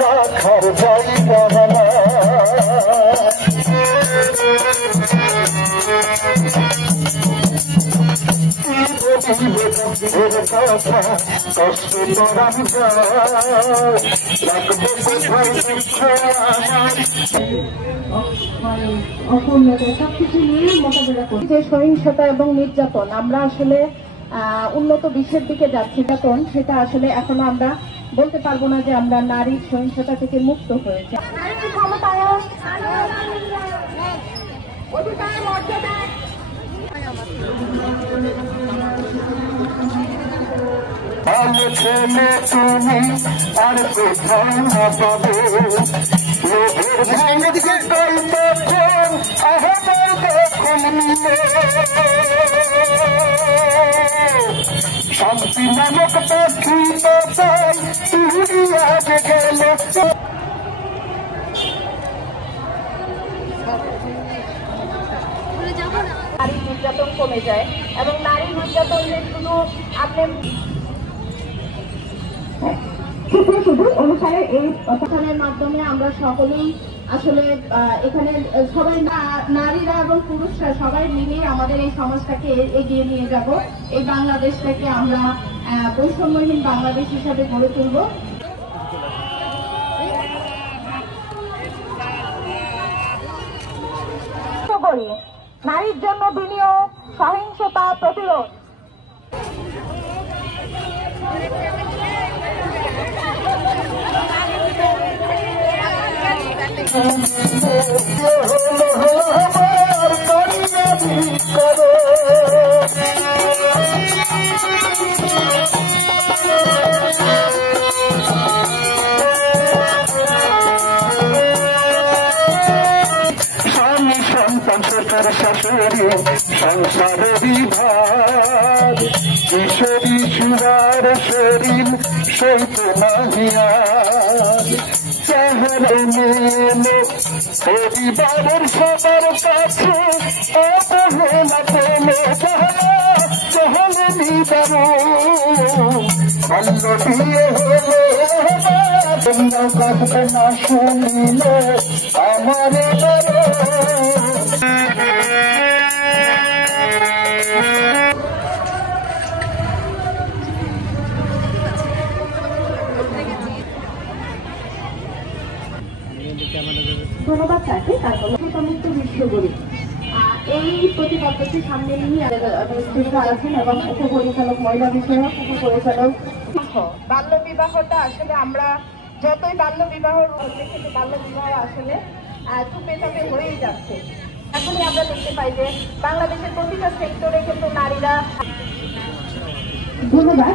রাখার জায়গা না কষ্ট করার অপূর্ণতা সবকিছু নিয়ে মোকাবিলা করি। যে সহিংসতা এবং নির্যাতন আমরা আসলে উন্নত বিশ্বের দিকে যাচ্ছি, বেতন সেটা আসলে এখনো আমরা বলতে পারবো না যে আমরা নারীর সহিংসতা থেকে মুক্ত হয়েছে। ভালো ছেলে তুমি আর কোথাও না পাবে লোভের ভেঙে তখন আহ্বান তখন নিলে শান্তি নামক পাখি পাতায় উড়িয়া গেল। নারী নির্যাতন কমে যায় এবং নারী নির্যাতনের শুধু আপনি শুধু অনুসারে এই অনুষ্ঠানের মাধ্যমে আমরা সকলেই আসলে এখানে সবাই নারীরা এবং পুরুষরা সবাই মিলে আমাদের এই সমাজটাকে এগিয়ে নিয়ে যাব, এই বাংলাদেশটাকে আমরা বৈষম্যহীন বাংলাদেশ হিসাবে গড়ে তুলব। নারীর জন্য বিনিয়োগ, সহিংসতা প্রতিরোধ। সরকার শাশুড়ি সংসারের বিভাগ কিশোরী সুরার শরীর সইত নাহিয়ার চাহলে মেলে পরিবারের সবার কাছে অবহেলা পেলে চাহলে নিদারুণ অন্য দিয়ে হলে কথা না শুনিলে আমার ধন্যবাদ তাকে। তারপর সমস্ত বিশ্বগুলি এই প্রতিবদ্ধতি সামনে নিয়ে আছেন এবং উপপরিচালক মহিলা বিষয়ক উপপরিচালক। বাল্য বিবাহটা আসলে আমরা যতই বাল্য বিবাহ আসলে চুপে চাপে হয়েই যাচ্ছে। এখনই আমরা দেখতে পাই যে বাংলাদেশের প্রতিটা সেক্টরে কিন্তু নারীরা। ধন্যবাদ।